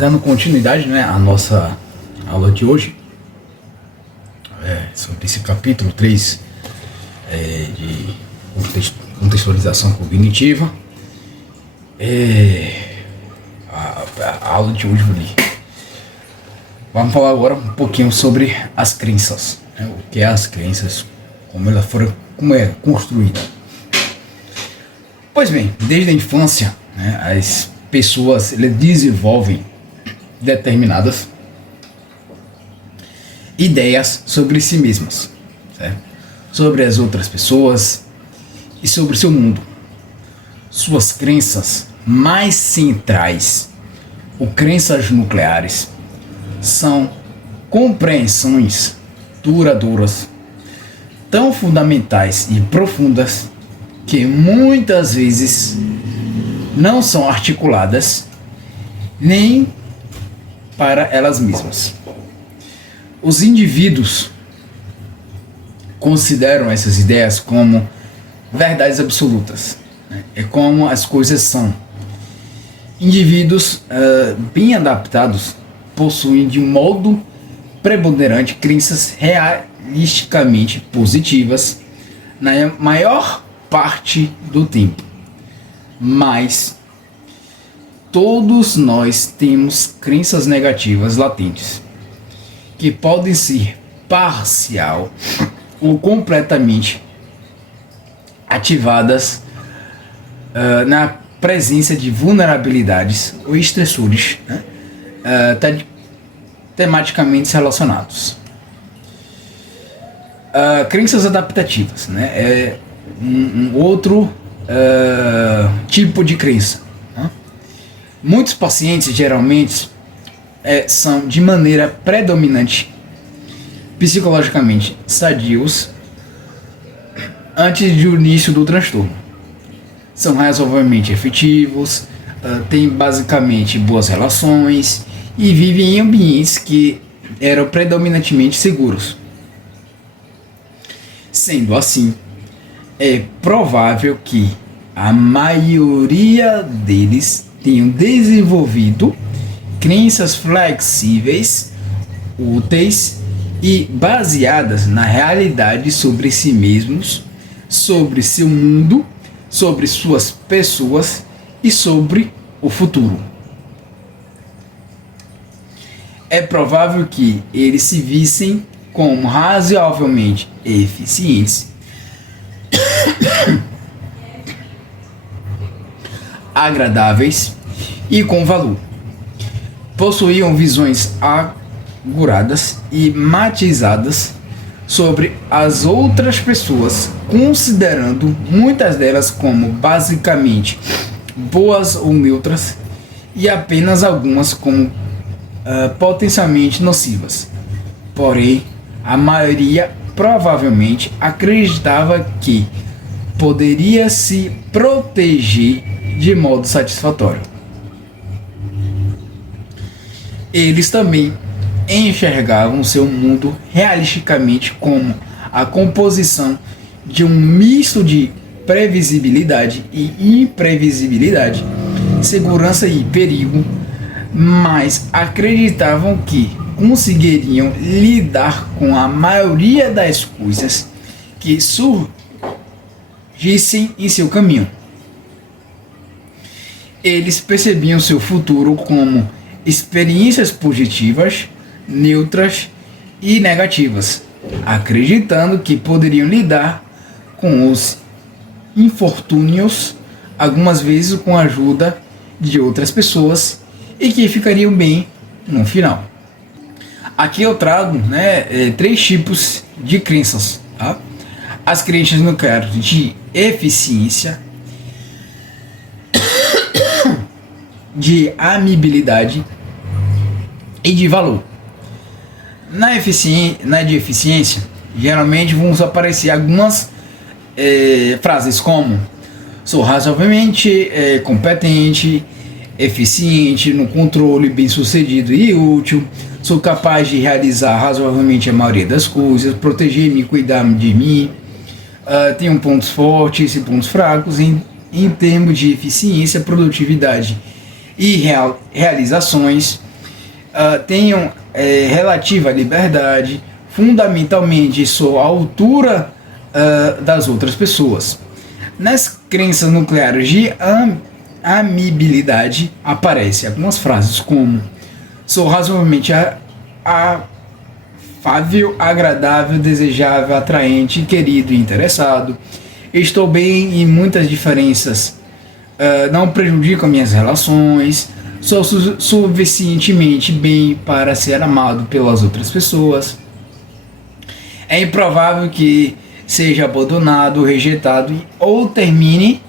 Dando continuidade, né, à nossa aula de hoje, sobre esse capítulo 3 de contextualização cognitiva. A aula de hoje, vamos falar agora um pouquinho sobre as crenças, né, o que é as crenças, como é construída. Pois bem, desde a infância, né, as pessoas desenvolvem determinadas ideias sobre si mesmas, certo? Sobre as outras pessoas e sobre seu mundo. Suas crenças mais centrais, ou crenças nucleares, são compreensões duradouras, tão fundamentais e profundas que muitas vezes não são articuladas nem para elas mesmas. Os indivíduos consideram essas ideias como verdades absolutas, né? É como as coisas são. Indivíduos bem adaptados possuem de modo preponderante crenças realisticamente positivas na maior parte do tempo. Mas todos nós temos crenças negativas latentes, que podem ser parcial ou completamente ativadas na presença de vulnerabilidades ou estressores, né, tematicamente relacionados. Crenças adaptativas, né, é um outro tipo de crença. Muitos pacientes geralmente são de maneira predominante psicologicamente sadios antes do início do transtorno. São razoavelmente efetivos, têm basicamente boas relações e vivem em ambientes que eram predominantemente seguros. Sendo assim, é provável que a maioria deles tenham desenvolvido crenças flexíveis, úteis e baseadas na realidade sobre si mesmos, sobre seu mundo, sobre suas pessoas e sobre o futuro. É provável que eles se vissem como razoavelmente eficientes, agradáveis e com valor. Possuíam visões aguradas e matizadas sobre as outras pessoas, considerando muitas delas como basicamente boas ou neutras e apenas algumas como potencialmente nocivas. Porém, a maioria provavelmente acreditava que poderia se proteger de modo satisfatório. Eles também enxergavam seu mundo realisticamente como a composição de um misto de previsibilidade e imprevisibilidade, segurança e perigo, mas acreditavam que conseguiriam lidar com a maioria das coisas que surgissem em seu caminho. Eles percebiam seu futuro como experiências positivas, neutras e negativas, acreditando que poderiam lidar com os infortúnios, algumas vezes com a ajuda de outras pessoas, e que ficariam bem no final. Aqui eu trago, três tipos de crenças, tá? As crenças nucleares de eficiência, de amibilidade e de valor. Na de eficiência, geralmente vão aparecer algumas frases como: sou razoavelmente competente, eficiente no controle, bem sucedido e útil, sou capaz de realizar razoavelmente a maioria das coisas, proteger-me, cuidar de mim, tenho pontos fortes e pontos fracos em termos de eficiência, produtividade e realizações, tenham relativa liberdade, fundamentalmente sob a altura das outras pessoas. Nas crenças nucleares de amibilidade aparecem algumas frases como: sou razoavelmente afável, agradável, desejável, atraente, querido e interessado. Estou bem e muitas diferenças não prejudicam minhas relações. Sou suficientemente bem para ser amado pelas outras pessoas. É improvável que seja abandonado, rejeitado ou termine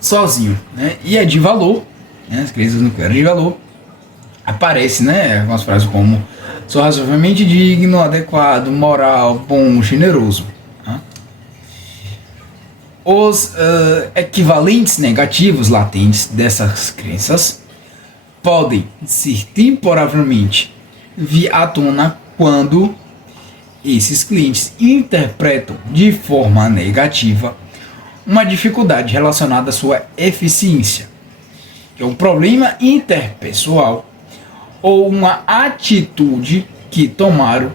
sozinho, né? E é de valor, né? As crenças nucleares de valor aparece, né? Algumas frases como: sou razoavelmente digno, adequado, moral, bom, generoso. Tá? Os equivalentes negativos latentes dessas crenças podem ser temporariamente vir à tona quando esses clientes interpretam de forma negativa uma dificuldade relacionada à sua eficiência, que é um problema interpessoal ou uma atitude que tomaram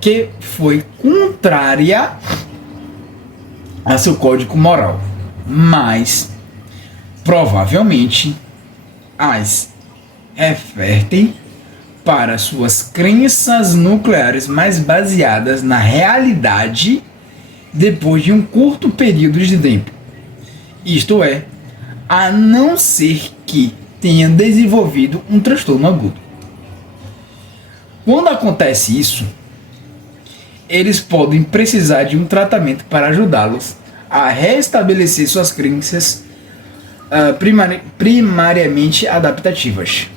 que foi contrária a seu código moral, mas provavelmente as revertem para suas crenças nucleares mais baseadas na realidade depois de um curto período de tempo. Isto é, a não ser que tenha desenvolvido um transtorno agudo. Quando acontece isso, eles podem precisar de um tratamento para ajudá-los a restabelecer suas crenças primariamente adaptativas.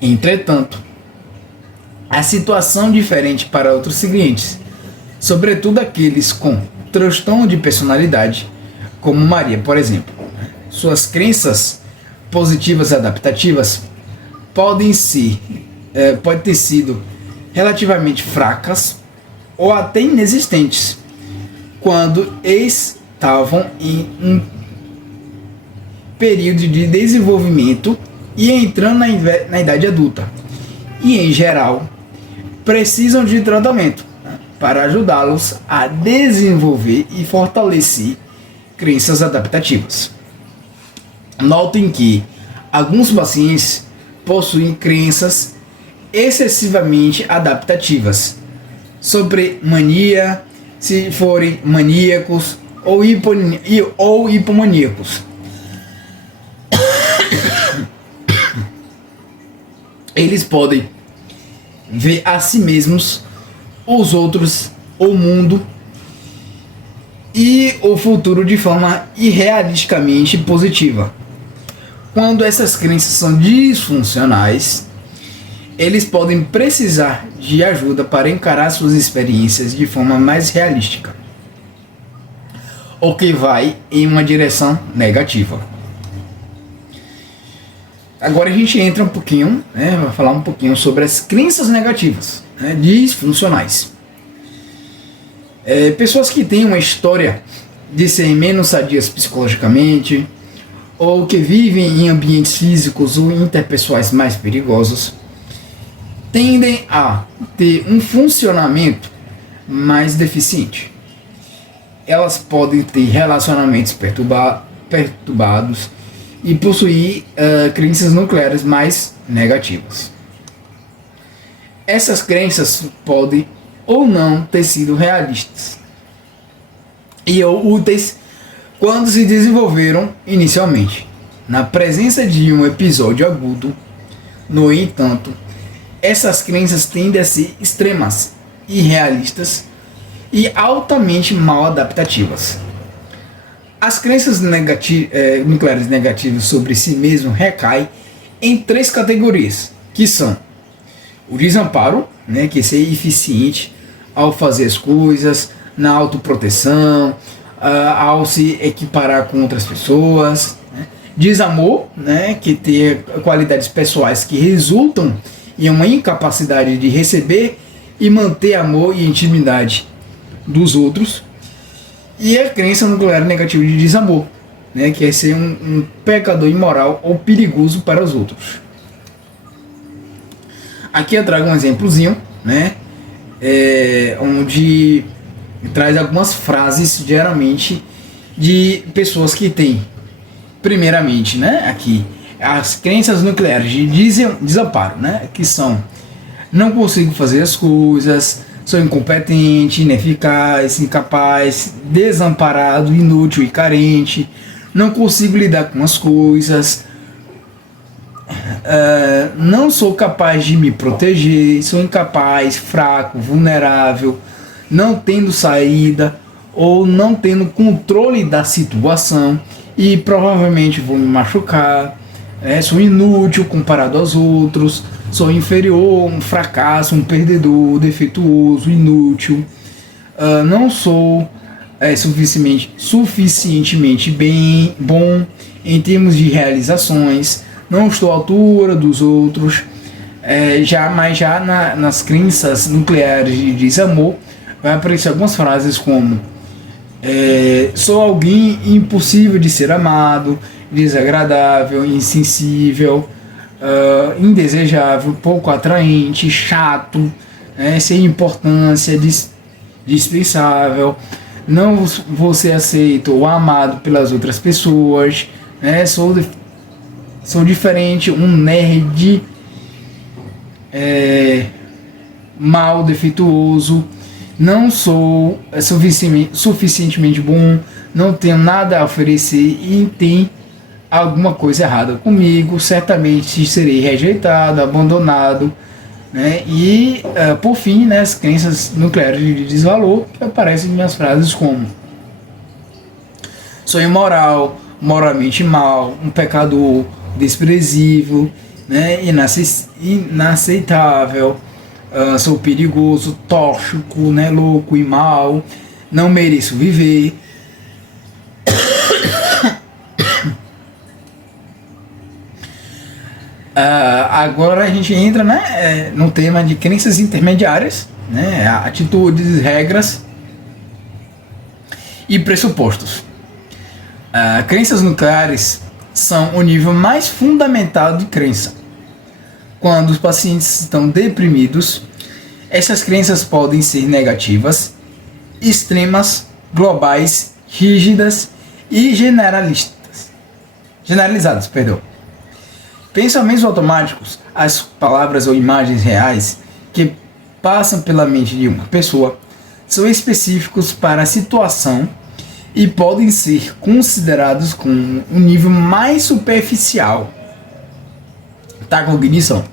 Entretanto, a situação diferente para outros clientes, sobretudo aqueles com transtorno de personalidade, como Maria, por exemplo. Suas crenças positivas e adaptativas podem ter sido relativamente fracas ou até inexistentes quando estavam em um período de desenvolvimento e entrando na idade adulta, e em geral precisam de tratamento para ajudá-los a desenvolver e fortalecer crenças adaptativas. Notem que alguns pacientes possuem crenças excessivamente adaptativas sobre mania, se forem maníacos ou hipomaníacos. Eles podem ver a si mesmos, os outros, o mundo e o futuro de forma irrealisticamente positiva. Quando essas crenças são disfuncionais, eles podem precisar de ajuda para encarar suas experiências de forma mais realística, o que vai em uma direção negativa. Agora a gente entra um pouquinho, vai falar um pouquinho sobre as crenças negativas, disfuncionais. Pessoas que têm uma história de ser menos sadias psicologicamente, ou que vivem em ambientes físicos ou interpessoais mais perigosos, tendem a ter um funcionamento mais deficiente. Elas podem ter relacionamentos perturbados e possuir crenças nucleares mais negativas. Essas crenças podem ou não ter sido realistas e ou úteis quando se desenvolveram inicialmente. Na presença de um episódio agudo, no entanto, essas crenças tendem a ser extremas, irrealistas e altamente mal adaptativas. As crenças nucleares negativas sobre si mesmo recaem em 3 categorias, que são o desamparo, que é ser eficiente ao fazer as coisas, na autoproteção, ao se equiparar com outras pessoas, desamor, que tem qualidades pessoais que resultam em uma incapacidade de receber e manter amor e intimidade dos outros, e a crença nuclear negativa de desamor, que é ser um pecador imoral ou perigoso para os outros. Aqui eu trago um exemplozinho, né? Onde traz algumas frases, geralmente, de pessoas que têm, primeiramente, né? Aqui, as crenças nucleares de desamparo, né? Que são: não consigo fazer as coisas, sou incompetente, ineficaz, incapaz, desamparado, inútil e carente, não consigo lidar com as coisas, não sou capaz de me proteger, sou incapaz, fraco, vulnerável, não tendo saída ou não tendo controle da situação e provavelmente vou me machucar, sou inútil comparado aos outros, sou inferior, um fracasso, um perdedor, defeituoso, inútil, não sou suficientemente bom em termos de realizações, não estou à altura dos outros. Mas já nas crenças nucleares de desamor vai aparecer algumas frases como: sou alguém impossível de ser amado, desagradável, insensível, indesejável, pouco atraente, chato, sem importância, dispensável, não vou ser aceito ou amado pelas outras pessoas, sou diferente, um nerd, mal, defeituoso, não sou suficientemente bom, não tenho nada a oferecer e tem alguma coisa errada comigo, certamente serei rejeitado, abandonado, e por fim, as crenças nucleares de desvalor, que aparecem em minhas frases como: sou imoral, moralmente mal, um pecador, desprezível, inaceitável, sou perigoso, tóxico, louco e mal, não mereço viver. Agora a gente entra, no tema de crenças intermediárias, atitudes, regras e pressupostos. Crenças nucleares são o nível mais fundamentado de crença. Quando os pacientes estão deprimidos, essas crenças podem ser negativas, extremas, globais, rígidas e generalizadas. Pensamentos automáticos, as palavras ou imagens reais que passam pela mente de uma pessoa, são específicos para a situação e podem ser considerados com um nível mais superficial da cognição.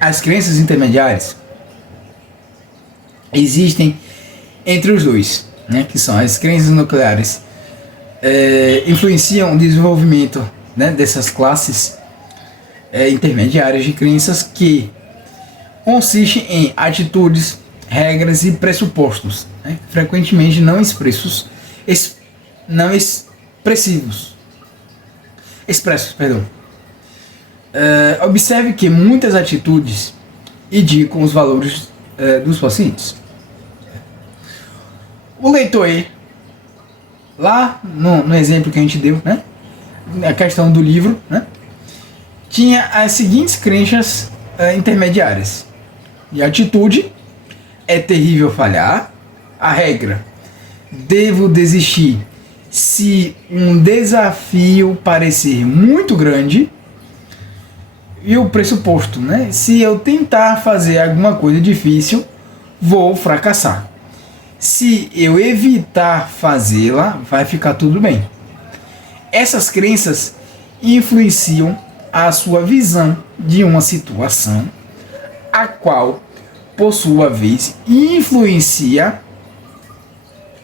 As crenças intermediárias existem entre os dois, que são as crenças nucleares. Influenciam o desenvolvimento dessas classes intermediárias de crenças, que consistem em atitudes, regras e pressupostos, frequentemente não expressos, observe que muitas atitudes indicam os valores dos pacientes. O leitor lá no exemplo que a gente deu, a questão do livro, tinha as seguintes crenças intermediárias: de atitude, é terrível falhar; a regra, devo desistir se um desafio parecer muito grande; e o pressuposto, se eu tentar fazer alguma coisa difícil, vou fracassar; se eu evitar fazê-la, vai ficar tudo bem. Essas crenças influenciam a sua visão de uma situação, a qual, por sua vez, influencia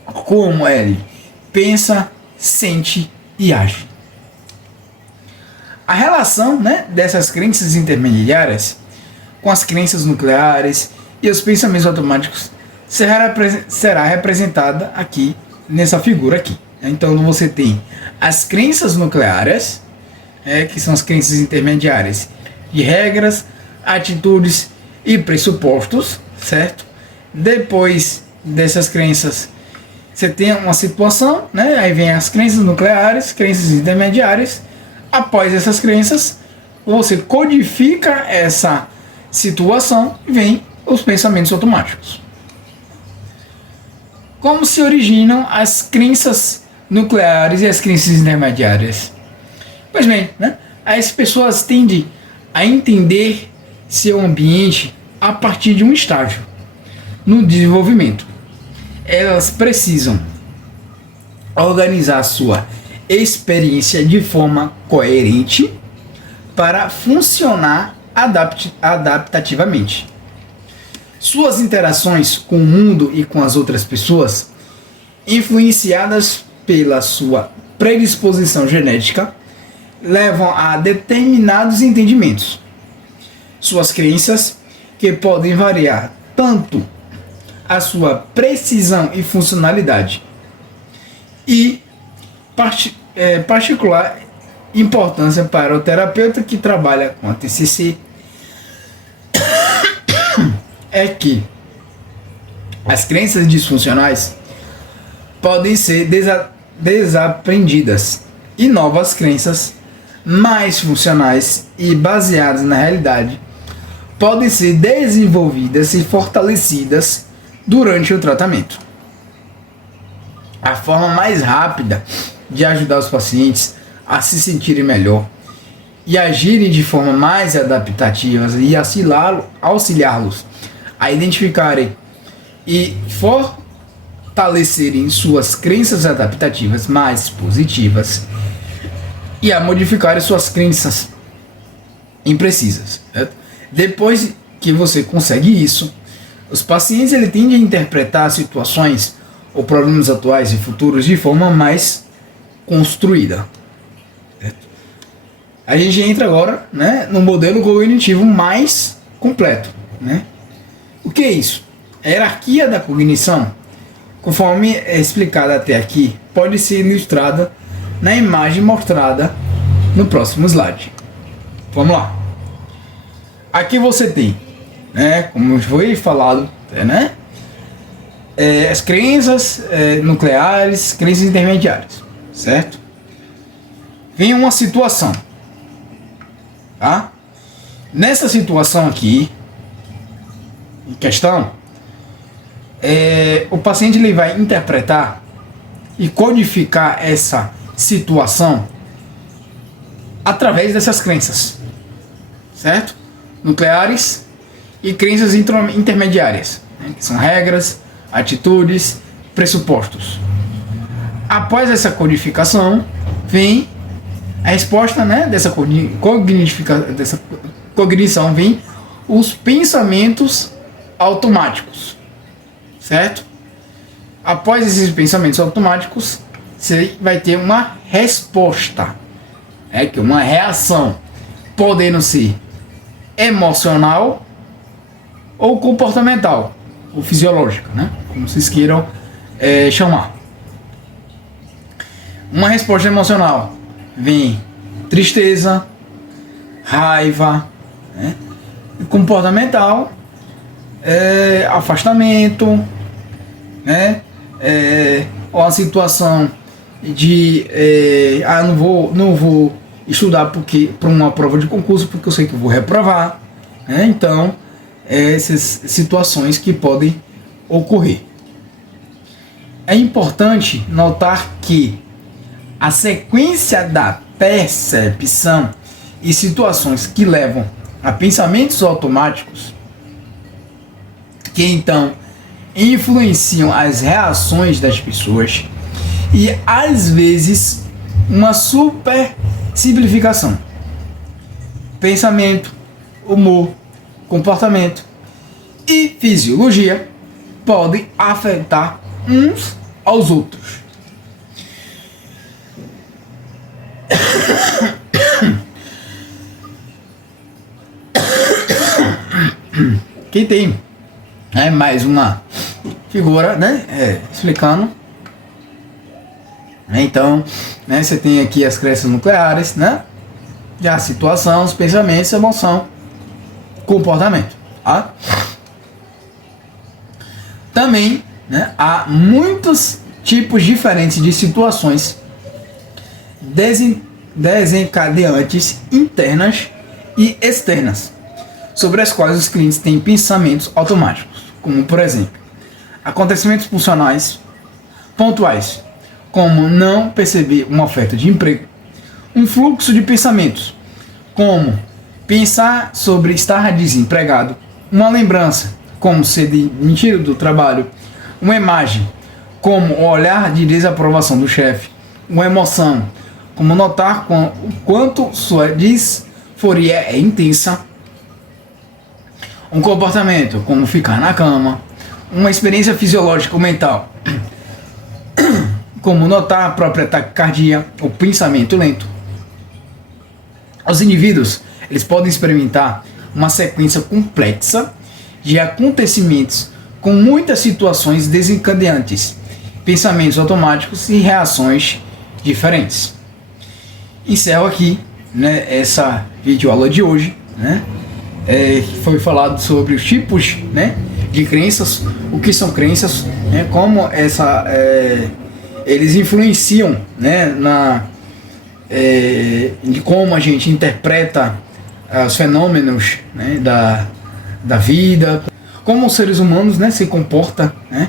como ele pensa, sente e age. A relação dessas crenças intermediárias com as crenças nucleares e os pensamentos automáticos será representada aqui nessa figura aqui. Então você tem as crenças nucleares, que são as crenças intermediárias de regras, atitudes e pressupostos, certo? Depois dessas crenças você tem uma situação, aí vem as crenças nucleares, crenças intermediárias. Após essas crenças, você codifica essa situação e vem os pensamentos automáticos. Como se originam as crenças nucleares e as crenças intermediárias? Pois bem, né? As pessoas tendem a entender seu ambiente a partir de um estágio no desenvolvimento. Elas precisam organizar sua experiência de forma coerente para funcionar adaptativamente. Suas interações com o mundo e com as outras pessoas, influenciadas pela sua predisposição genética, levam a determinados entendimentos. Suas crenças, que podem variar tanto a sua precisão e funcionalidade, e particular importância para o terapeuta que trabalha com a TCC, é que as crenças disfuncionais podem ser desaprendidas e novas crenças mais funcionais e baseadas na realidade podem ser desenvolvidas e fortalecidas durante o tratamento. A forma mais rápida de ajudar os pacientes a se sentirem melhor e agirem de forma mais adaptativa e auxiliá-los a identificarem e fortalecerem suas crenças adaptativas mais positivas e a modificarem suas crenças imprecisas. Certo? Depois que você consegue isso, os pacientes tendem a interpretar situações ou problemas atuais e futuros de forma mais construída. Certo? A gente entra agora, né, no modelo cognitivo mais completo. Né? O que é isso? A hierarquia da cognição, conforme é explicada até aqui, pode ser ilustrada na imagem mostrada no próximo slide. Vamos lá. Aqui você tem, né, como foi falado, né, as crenças nucleares, crenças intermediárias, certo? Vem uma situação, tá? Nessa situação aqui, em questão, o paciente ele vai interpretar e codificar essa situação através dessas crenças, certo? Nucleares e crenças intermediárias, né, que são regras, atitudes, pressupostos. Após essa codificação, vem a resposta, né, dessa cognição, vem os pensamentos automáticos, certo? Após esses pensamentos automáticos, você vai ter uma resposta, que é uma reação, podendo ser emocional ou comportamental, ou fisiológica, né? Como vocês queiram chamar. Uma resposta emocional vem tristeza, raiva, né? E comportamental, afastamento, né? Ou a situação de não vou estudar para uma prova de concurso porque eu sei que eu vou reprovar, né? Então essas situações que podem ocorrer. É importante notar que a sequência da percepção e situações que levam a pensamentos automáticos, que então influenciam as reações das pessoas, e às vezes uma super simplificação. Pensamento, humor, comportamento e fisiologia podem afetar uns aos outros. Aqui tem mais uma figura, né, explicando. Então, né, você tem aqui as crenças nucleares, né, e a situação, os pensamentos, emoção, comportamento. Tá? Também, né, há muitos tipos diferentes de situações desencadeantes internas e externas, sobre as quais os clientes têm pensamentos automáticos, como por exemplo, acontecimentos funcionais pontuais, como não perceber uma oferta de emprego, um fluxo de pensamentos, como pensar sobre estar desempregado, uma lembrança, como ser demitido do trabalho, uma imagem, como o olhar de desaprovação do chefe, uma emoção, como notar o quanto sua disforia é intensa, um comportamento, como ficar na cama, uma experiência fisiológica ou mental, como notar a própria taquicardia ou pensamento lento. Os indivíduos, eles podem experimentar uma sequência complexa de acontecimentos com muitas situações desencadeantes, pensamentos automáticos e reações diferentes. Encerro aqui, né, essa videoaula de hoje, né, que foi falado sobre os tipos, né, de crenças, o que são crenças, né, como eles influenciam, né, de como a gente interpreta os fenômenos, né, da vida, como os seres humanos, né, se comportam, né,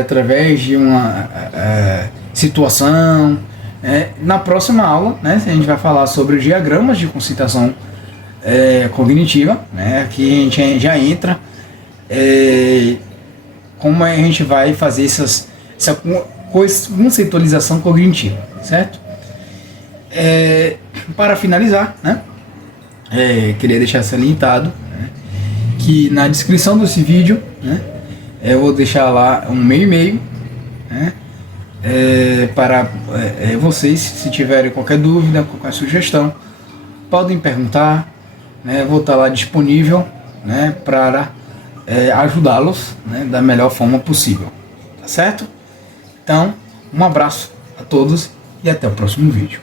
através de uma situação. Na próxima aula, né, a gente vai falar sobre os diagramas de conscientização cognitiva, né, aqui a gente já entra como a gente vai fazer essa conceitualização cognitiva, certo? Para finalizar, né, queria deixar salientado, né, que na descrição desse vídeo, né, eu vou deixar lá um meu e-mail, né, para vocês, se tiverem qualquer dúvida, qualquer sugestão, podem perguntar, né, vou estar lá disponível, né, para ajudá-los, né, da melhor forma possível, tá certo? Então, um abraço a todos e até o próximo vídeo.